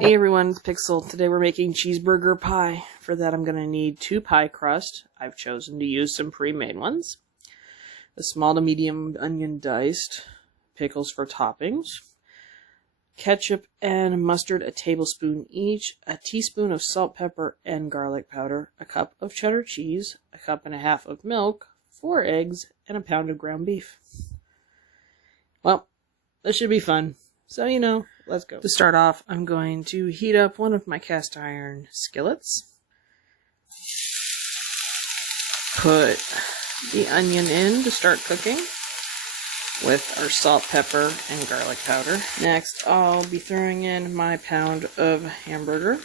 Hey everyone, it's Pixel. Today we're making cheeseburger pie. For that I'm going to need 2 pie crust. I've chosen to use some pre-made ones. A small to medium onion diced. Pickles for toppings. Ketchup and mustard, a tablespoon each. A teaspoon of salt, pepper, and garlic powder. A cup of cheddar cheese. A cup and a half of milk. 4 eggs. And a pound of ground beef. Well, this should be fun. So, let's go. To start off, I'm going to heat up one of my cast iron skillets. Put the onion in to start cooking with our salt, pepper, and garlic powder. Next, I'll be throwing in my pound of hamburger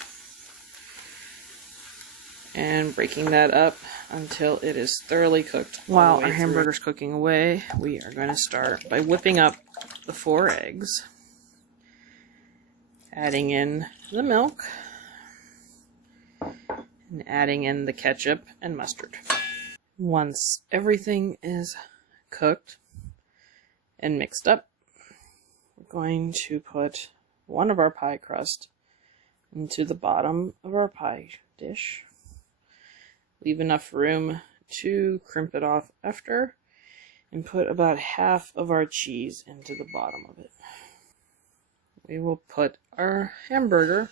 and breaking that up until it is thoroughly cooked. While our hamburger's cooking away, we are going to start by whipping up the 4 eggs. Adding in the milk, and adding in the ketchup and mustard. Once everything is cooked and mixed up, we're going to put one of our pie crust into the bottom of our pie dish. Leave enough room to crimp it off after, and put about half of our cheese into the bottom of it. We will put our hamburger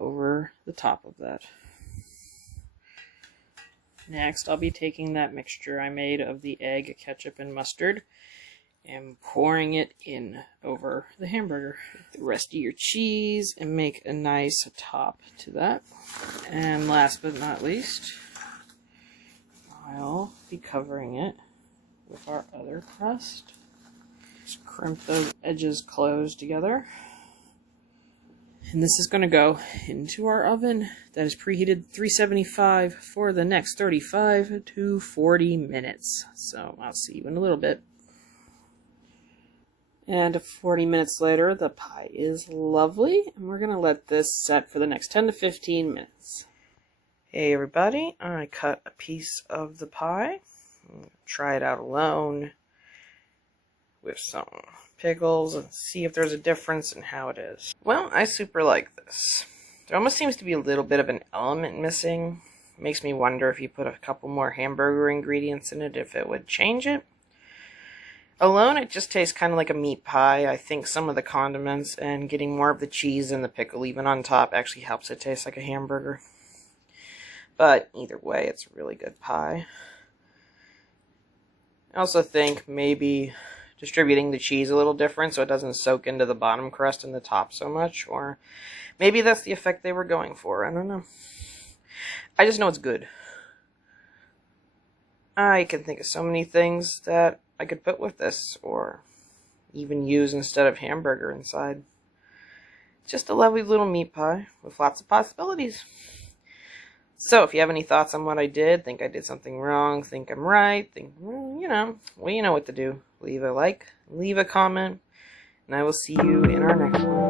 over the top of that. Next, I'll be taking that mixture I made of the egg, ketchup, and mustard and pouring it in over the hamburger. Put the rest of your cheese and make a nice top to that. And last but not least, I'll be covering it with our other crust. Just crimp those edges closed together. And this is going to go into our oven that is preheated 375 for the next 35 to 40 minutes. So I'll see you in a little bit. And 40 minutes later, the pie is lovely. And we're going to let this set for the next 10 to 15 minutes. Hey everybody, I cut a piece of the pie. Try it out alone with some pickles and see if there's a difference in how it is. Well, I super like this. There almost seems to be a little bit of an element missing. Makes me wonder if you put a couple more hamburger ingredients in it, if it would change it. Alone, it just tastes kind of like a meat pie. I think some of the condiments and getting more of the cheese and the pickle even on top actually helps it taste like a hamburger. But either way, it's a really good pie. I also think maybe distributing the cheese a little different so it doesn't soak into the bottom crust and the top so much, or maybe that's the effect they were going for. I don't know. I just know it's good. I can think of so many things that I could put with this, or even use instead of hamburger inside. Just a lovely little meat pie with lots of possibilities. So, if you have any thoughts on what I did, think I did something wrong, think I'm right, think, well, you know what to do. Leave a like, leave a comment, and I will see you in our next one.